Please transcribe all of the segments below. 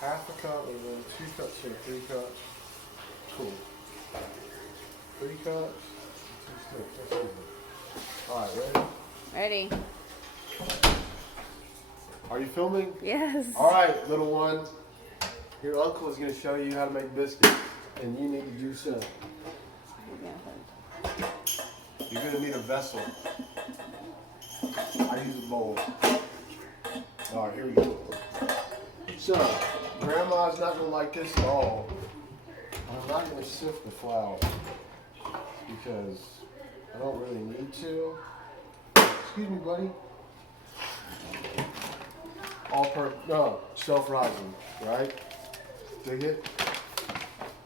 half a cup and then 2 cups here, 3 cups. Cool. 3 cups, 2 sticks. That's easy. Alright, ready? Ready. Are you filming? Yes. Alright, little one. Your uncle is going to show you how to make biscuits. And you need to do so. You're going to need a vessel. I use a bowl. Alright, here we go. So, Grandma's not going to like this at all. I'm not going to sift the flour because I don't really need to. Excuse me, buddy. No, self-rising, right? Dig it?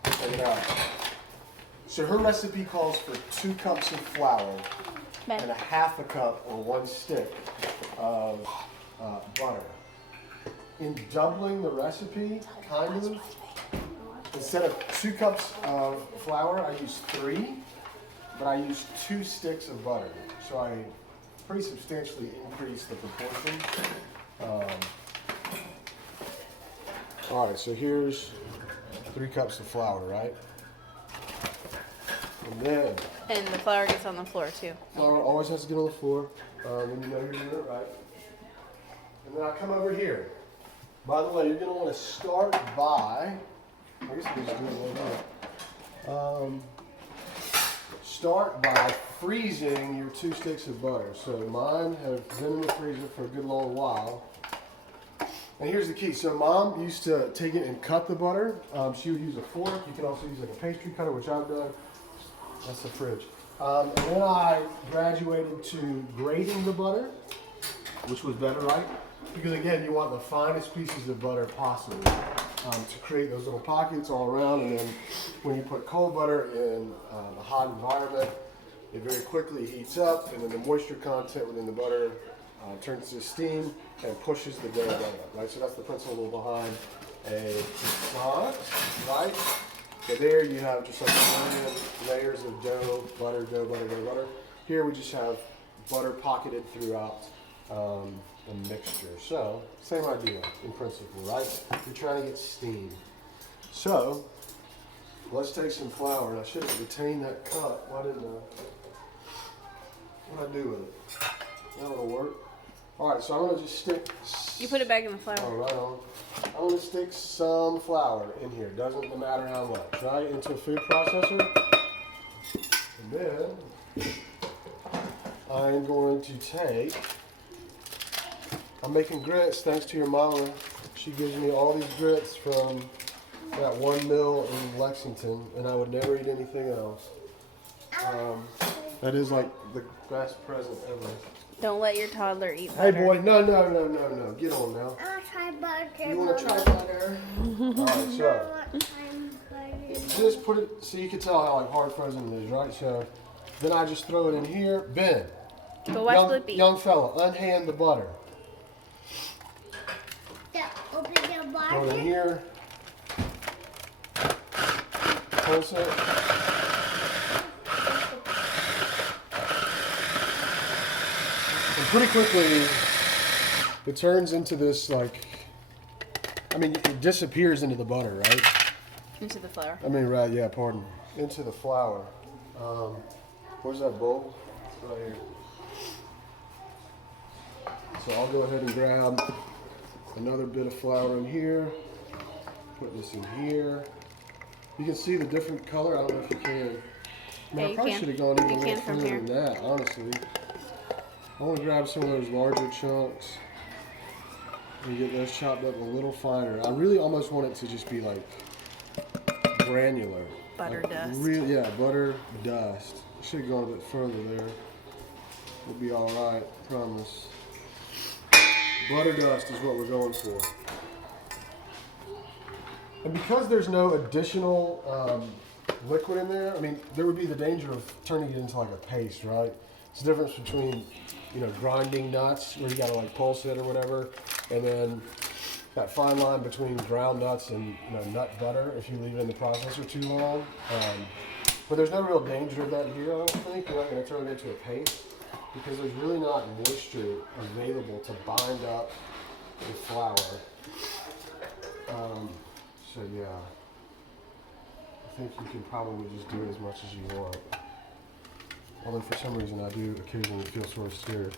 Check it out. So her recipe calls for 2 cups of flour and a half a cup or 1 stick of butter. In doubling the recipe, kind of, instead of 2 cups of flour, I use 3, but I use 2 sticks of butter. So I pretty substantially increase the proportion. All right, so here's 3 cups of flour, right? And the flour gets on the floor too. Flour always has to get on the floor when you know you're doing it right. And then I come over here. By the way, you're going to want to start by, I guess we just do it right here. Start by freezing your 2 sticks of butter. So mine have been in the freezer for a good long while. And here's the key. So Mom used to take it and cut the butter. She would use a fork. You can also use like a pastry cutter, which I've done. That's the fridge. And then I graduated to grating the butter, which was better, right? Because again, you want the finest pieces of butter possible to create those little pockets all around. And then when you put cold butter in a hot environment, it very quickly heats up, and then the moisture content within the butter turns to steam and pushes the dough up, right? So that's the principle behind a croissant, right? So there you have just like a million layers of dough, butter, dough, butter, dough, butter. Here we just have butter pocketed throughout the mixture. So, same idea in principle, right? You're trying to get steam. So, let's take some flour. And I should have retained that cup. Why didn't I? What'd I do with it? That'll work. Alright, so I'm going to just stick... You put it back in the flour. Oh, right on. I'm going to stick some flour in here. Doesn't matter how much, right? Into a food processor. And then I'm going to take... I'm making grits thanks to your mama. She gives me all these grits from that one mill in Lexington, and I would never eat anything else. That is like the best present ever. Don't let your toddler eat butter. Hey boy, no. Get on now. I'll try butter. You want to try butter? Alright, so just put it so you can tell how like hard frozen it is, right? So then I just throw it in here. Ben, Go watch Blippi. young fella, unhand the butter. Open the Throw it in butter. here. Pulse it. And pretty quickly, it turns into this like, I mean, it disappears into the butter, right? Into the flour. I mean, right, yeah, pardon. Into the flour. Where's that bowl? It's right here. So I'll go ahead and grab another bit of flour in here. Put this in here. You can see the different color. I don't know if you can. I mean, Yeah, I probably should have gone even a little from further here. than that, honestly. I want to grab some of those larger chunks and get those chopped up a little finer. I really almost want it to just be like granular. Butter Like, dust. Yeah, butter dust. Should have gone a bit further there. We'll be all right, promise. Butter dust is what we're going for. And because there's no additional liquid in there, I mean, there would be the danger of turning it into like a paste, right? It's the difference between, grinding nuts where you gotta like pulse it or whatever, and then that fine line between ground nuts and nut butter if you leave it in the processor too long. But there's no real danger of that here, I don't think. You're not gonna turn it into a paste because there's really not moisture available to bind up the flour. So yeah, I think you can probably just do it as much as you want. Although for some reason I do occasionally feel sort of scared.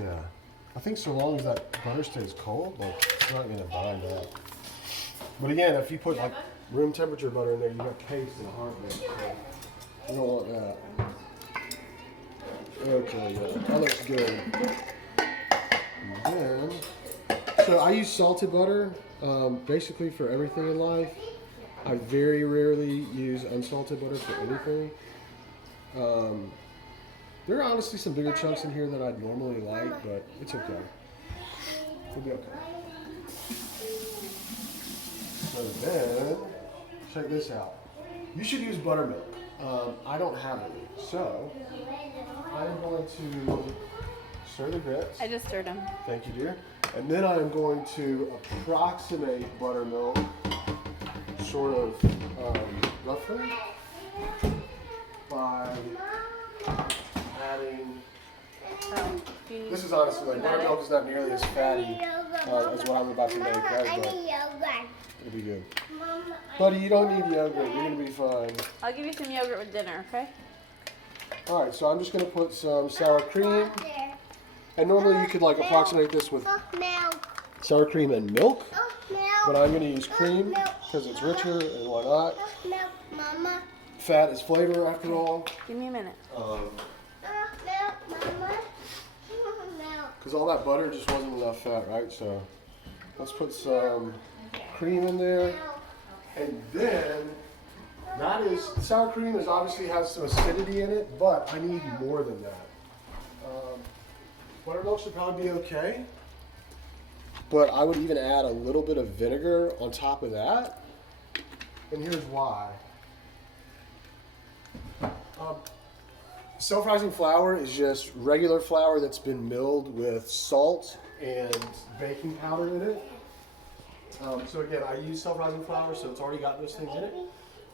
Yeah, I think so long as that butter stays cold, like it's not gonna bind up. But again, if you put like room temperature butter in there, you got paste and hardness. So you don't want that. Okay, yeah, that looks good. And then, so I use salted butter basically for everything in life. I very rarely use unsalted butter for anything. There are honestly some bigger chunks in here than I'd normally like, but it's okay. It'll be okay. So then, check this out. You should use buttermilk. I don't have any, so I am going to stir the grits. I just stirred them. Thank you, dear. And then I am going to approximate buttermilk, sort of roughly, by adding. This is honestly like buttermilk is not nearly as fatty as what I'm about to make, right? I But need yogurt. it'll be good. Mama, Buddy, you don't need yogurt. You're gonna be fine. I'll give you some yogurt with dinner, okay? All right, so I'm just gonna put some sour cream, there. and normally you could like approximate this with Milk. sour cream and milk, Milk. but I'm gonna use cream because it's richer, and why not? Milk, Mama. Fat is flavor after all. Give me a minute. Milk, Mama. Milk. Because all that butter just wasn't enough fat, right? So let's put some cream in there. And then, sour cream obviously has some acidity in it, but I need more than that. Buttermilk should probably be okay. But I would even add a little bit of vinegar on top of that. And here's why. Self-rising flour is just regular flour that's been milled with salt and baking powder in it. So again, I use self-rising flour, so it's already got those things in it.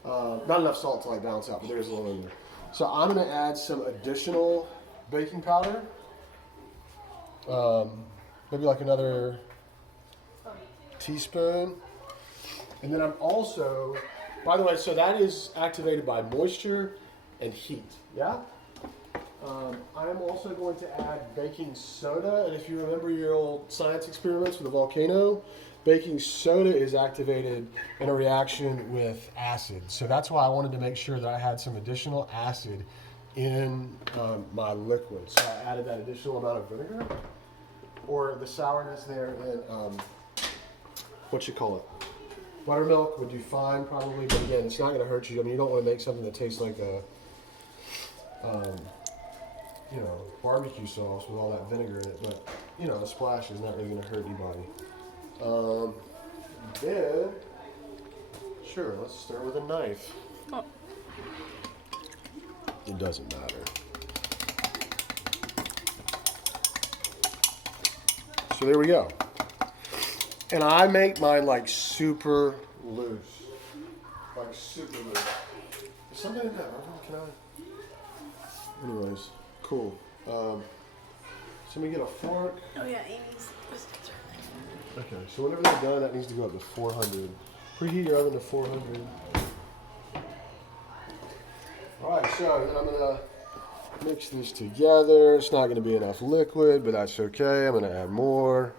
Not enough salt to like balance out, but there's a little in there. So I'm going to add some additional baking powder. Maybe like another teaspoon. And then I'm also, by the way, so that is activated by moisture and heat, yeah? I am also going to add baking soda, and if you remember your old science experiments with a volcano, baking soda is activated in a reaction with acid. So that's why I wanted to make sure that I had some additional acid in my liquid. So I added that additional amount of vinegar, or the sourness there in, what you call it? Buttermilk would do fine probably, but again, it's not going to hurt you. I mean, you don't want to make something that tastes like a, barbecue sauce with all that vinegar in it, but, a splash is not really going to hurt anybody. Then, sure, let's start with a knife. Oh. It doesn't matter. So there we go. And I make mine like super loose. Like super loose. Is something in that oven? Can I? Anyways, cool. So let me get a fork. Oh yeah, Amy's biscuits are Okay, so whenever they're done, that needs to go up to 400. Preheat your oven to 400. Alright, so then I'm going to mix this together. It's not going to be enough liquid, but that's okay. I'm going to add more.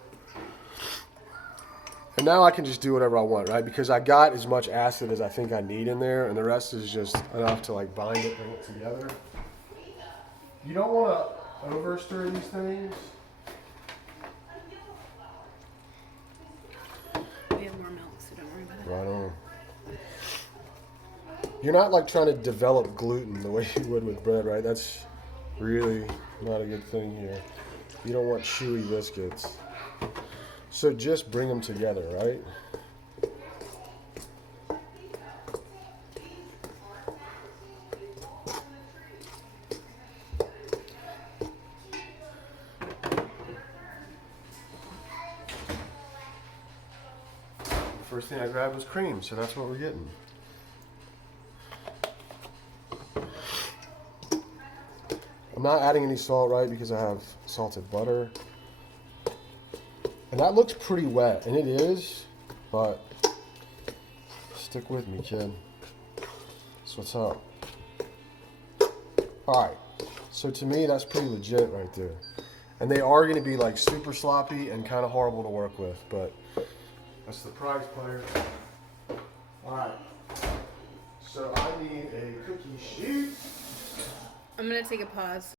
And now I can just do whatever I want, right? Because I got as much acid as I think I need in there, and the rest is just enough to like bind it, bring it together. You don't want to over stir these things. We have more milk, so don't worry about it. Right on. You're not like trying to develop gluten the way you would with bread, right? That's really not a good thing here. You don't want chewy biscuits. So just bring them together, right? First thing I grabbed was cream, so that's what we're getting. I'm not adding any salt, right, because I have salted butter. And that looks pretty wet, and it is, but stick with me, kid. That's what's up. Alright, so to me, that's pretty legit right there. And they are going to be like super sloppy and kind of horrible to work with, but that's the prize, player. Alright, so I need a cookie sheet. I'm gonna take a pause.